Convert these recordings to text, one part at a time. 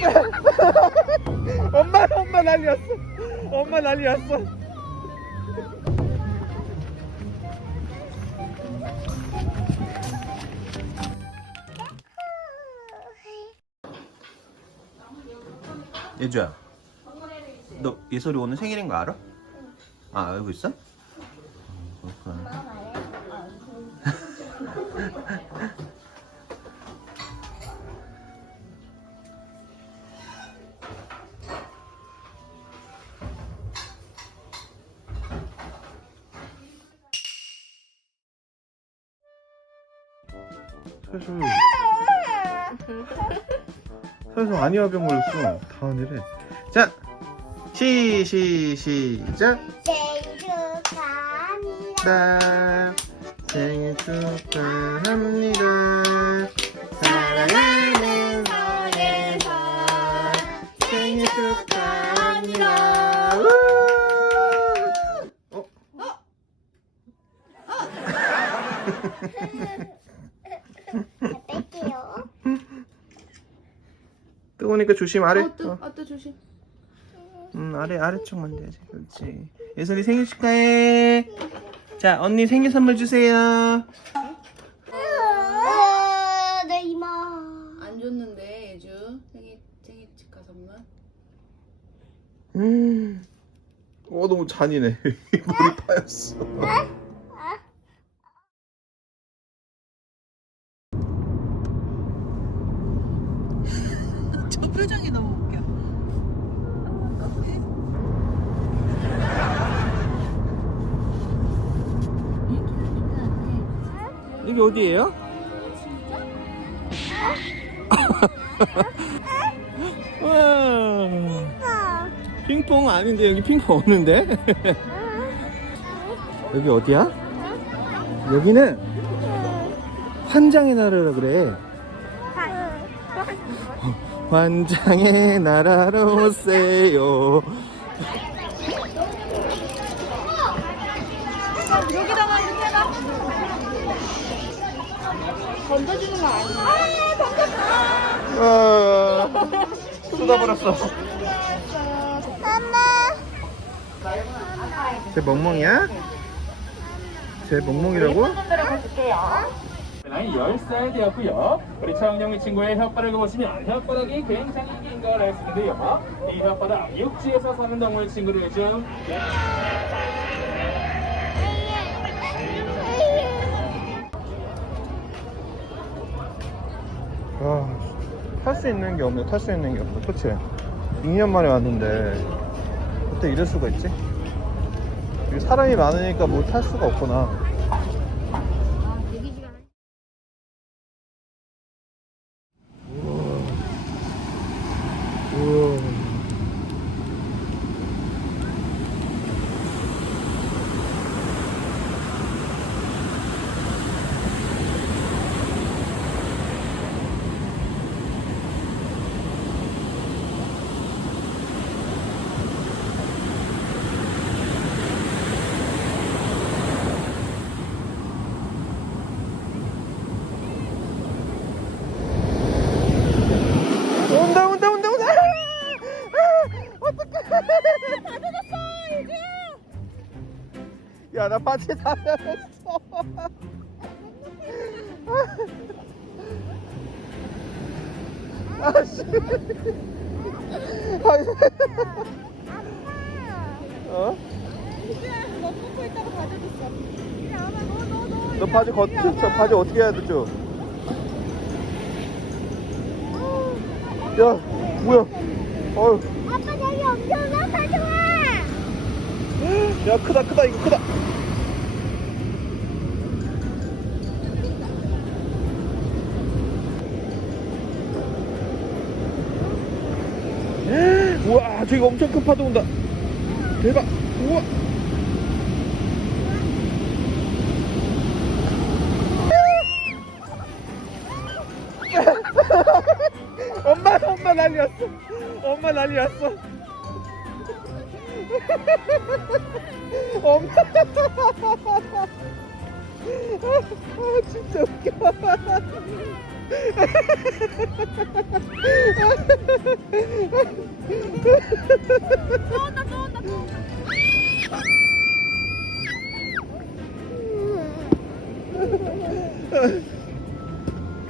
엄마 엄마 난리 났어 엄마 난리 났어 예주야 너 예솔이 오늘 생일인 거 알아? 아 알고 있어? 설설 설설 아니와병 걸렸어 다은이래 자 시, 시, 시작. 생일 축하합니다. 나 생일 축하합니다. 사랑하는 서예서 생일 축하합니다 우! 어? 자, 뺄게요. 뜨거우니까 조심 아래 어, 또, 어. 아, 또 조심. 음 아래 아래쪽 만져야지 그렇지 예솔이 생일 축하해 자 언니 생일 선물 주세요 아, 내 이마. 안 줬는데, 예주. 생일, 생일 축하 선물. 음. 어 너무 잔인해 머리 파였어 표정이 너무 웃겨. 여기 어디예요? 와, 핑퐁 아닌데 여기 핑퐁 없는데? 여기 어디야? 여기는 환장의 나라라 그래. 환장의 나라로 오세요. 여기다가 이렇게 해봐. 던져주는 거 아니야? 아, 쏟아버렸어. 쟤 멍멍이야? 쟤 멍멍이라고? 나이 10살 되었고요. 우리 차은영이 친구의 혓바닥을 보시면 혓바닥이 굉장히 긴 걸 알 수 있는데요. 이 혓바닥 육지에서 사는 동물 친구들 중 아, 탈수 있는 게 없네. 탈 수 있는 게 없어. 그치? 2년 만에 왔는데 어떻게 이럴 수가 있지? 사람이 많으니까 뭐탈 수가 없구나. 우와. 우와. 온다 온다 온다 온다 아, 어떡해 야 나 바지 다 젖었어 아씨 어? 너 뽑고 있다가 가져줬어. 야, 아마 너, 너, 너. 너 바지 걷, 저 바지 어떻게 해야 되죠? 야, 뭐야? 어휴, 아빠 저기 엄청 가져와. 야 크다 크다 이거 크다. 우와, 저기 엄청 큰 파도 온다. 대박. 우와. 엄마 엄마 난리 났어 엄마 난리 났어 엄마 아 진짜 웃겨 쏘온다 쏘온다 쏘온다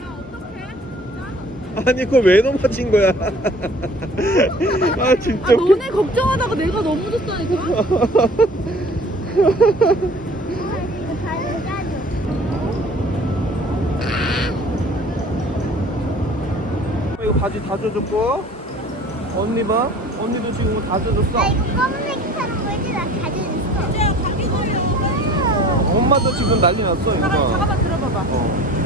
야 어떡해 아니 그걸 왜 넘어진 거야? 아 진짜 아 웃겨. 너네 걱정하다가 내가 넘어졌다니까 이거 바지 다 젖었고 언니 봐 언니도 지금 다 나 젖었어 이거 검은색처럼 보이지? 나 가져줬어. 이제 감기 걸려 엄마도 지금 난리 났어 이거 잠깐만 잠깐만 들어봐봐 어.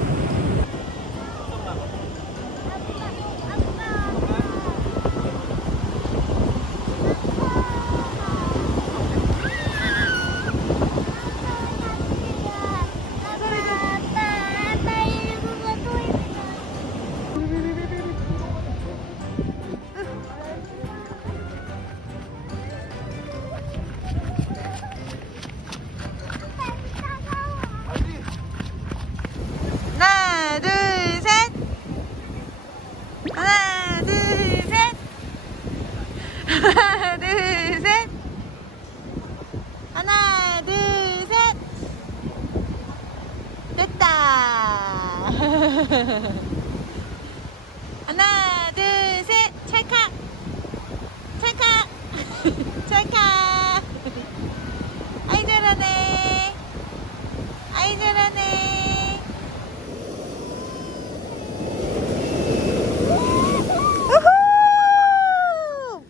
하나 둘 셋. 찰칵. 찰칵. 찰칵. 아이 잘하네. 아이 잘하네. 우후!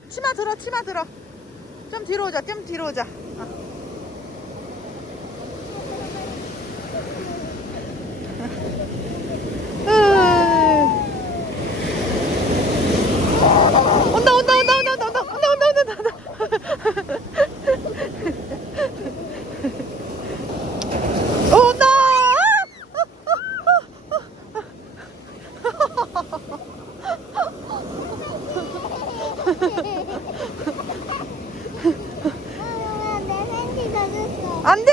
치마 들어 치마 들어. 좀 뒤로 오자 좀 뒤로 오자. 어. 안 돼!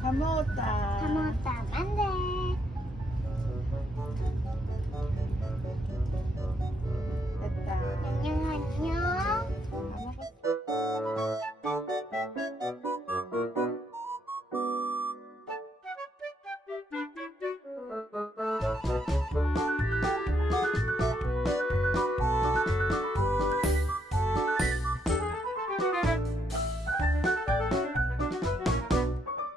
다 먹었다. 다 먹었다. 안 돼.